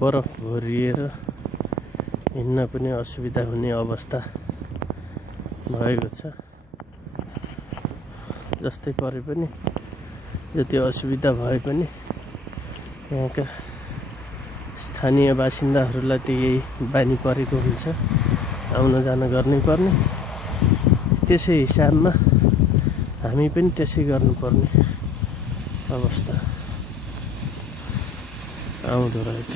बरफ भरिएर हिँड्न पनि असुविधा हुने अवस्था भएको छ। जस्तै परे पनि जति असुविधा भए पनि यहाँका स्थानीय बासिन्दाहरूलाई त यही बानी परेको हुन्छ, आउन जान गर्नै पर्ने। त्यसै हिसाबमा हामी पनि त्यसै गर्नुपर्ने अवस्था आउँदो रहेछ।